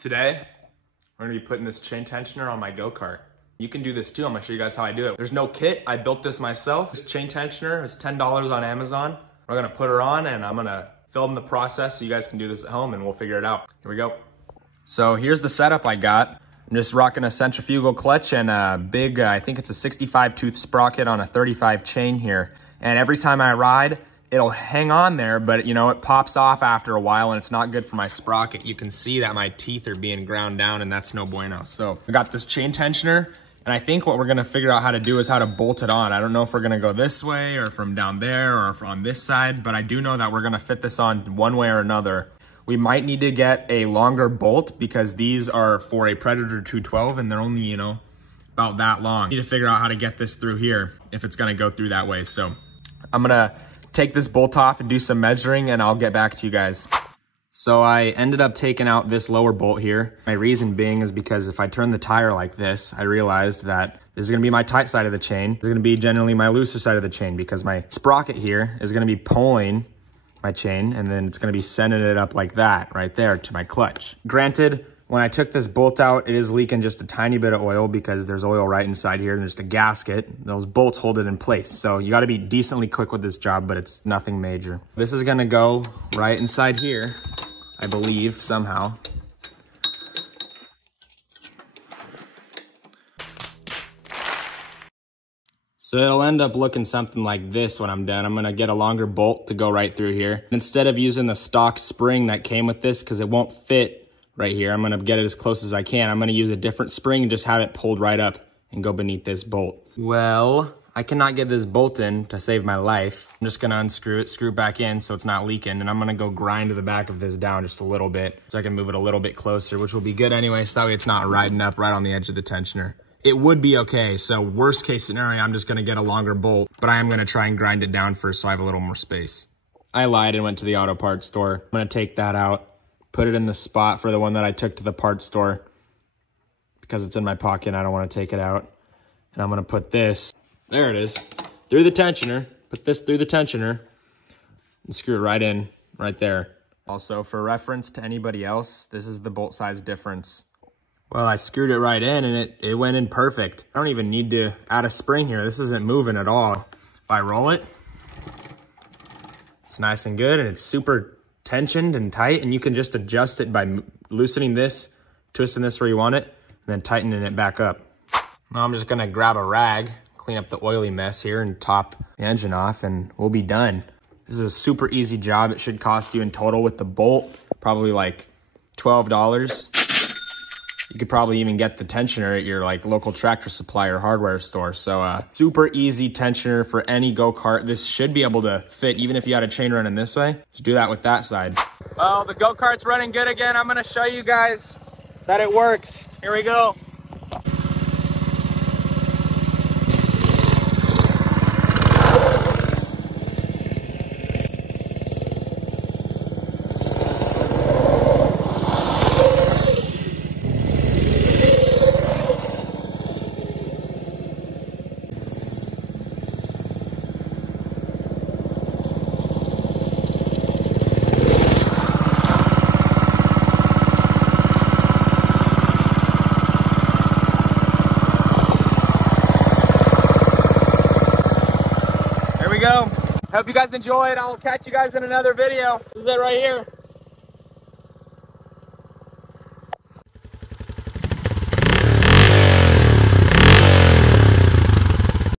Today, we're gonna be putting this chain tensioner on my go-kart. You can do this too. I'm gonna show you guys how I do it. There's no kit, I built this myself. This chain tensioner is $10 on Amazon. We're gonna put her on and I'm gonna film the process so you guys can do this at home and we'll figure it out. Here we go. So here's the setup I got. I'm just rocking a centrifugal clutch and a big, I think it's a 65 tooth sprocket on a 35 chain here. And every time I ride, it'll hang on there, but you know, it pops off after a while and it's not good for my sprocket. You can see that my teeth are being ground down and that's no bueno. So I got this chain tensioner and I think what we're gonna figure out how to do is how to bolt it on. I don't know if we're gonna go this way or from down there or on this side, but I do know that we're gonna fit this on one way or another. We might need to get a longer bolt because these are for a Predator 212 and they're only, you know, about that long. Need to figure out how to get this through here if it's gonna go through that way. So I'm gonna take this bolt off and do some measuring and I'll get back to you guys. So I ended up taking out this lower bolt here. My reason being is because if I turn the tire like this, I realized that this is gonna be my tight side of the chain. This is gonna be generally my looser side of the chain because my sprocket here is gonna be pulling my chain and then it's gonna be sending it up like that right there to my clutch. Granted, when I took this bolt out, it is leaking just a tiny bit of oil because there's oil right inside here and there's a gasket. Those bolts hold it in place. So you gotta be decently quick with this job, but it's nothing major. This is gonna go right inside here, I believe, somehow. So it'll end up looking something like this when I'm done. I'm gonna get a longer bolt to go right through here. Instead of using the stock spring that came with this, because it won't fit right here, I'm gonna get it as close as I can. I'm gonna use a different spring and just have it pulled right up and go beneath this bolt. Well, I cannot get this bolt in to save my life. I'm just gonna unscrew it, screw it back in so it's not leaking, and I'm gonna go grind the back of this down just a little bit so I can move it a little bit closer, which will be good anyway, so that way it's not riding up right on the edge of the tensioner. It would be okay, so worst case scenario, I'm just gonna get a longer bolt, but I am gonna try and grind it down first so I have a little more space. I lied and went to the auto parts store. I'm gonna take that out, put it in the spot for the one that I took to the parts store because it's in my pocket and I don't want to take it out. And I'm going to put this, there it is, through the tensioner, put this through the tensioner and screw it right in, right there. Also, for reference to anybody else, this is the bolt size difference. Well, I screwed it right in and it went in perfect. I don't even need to add a spring here. This isn't moving at all. If I roll it, it's nice and good and it's super tensioned and tight, and you can just adjust it by loosening this, twisting this where you want it, and then tightening it back up. Now I'm just gonna grab a rag, clean up the oily mess here and top the engine off and we'll be done. This is a super easy job. It should cost you in total with the bolt, probably like $12. You could probably even get the tensioner at your like local Tractor Supply or hardware store. So super easy tensioner for any go-kart. This should be able to fit even if you had a chain running this way. Just do that with that side. Well, the go-kart's running good again. I'm gonna show you guys that it works. Here we go. Go. Hope you guys enjoyed. I'll catch you guys in another video. This is it right here.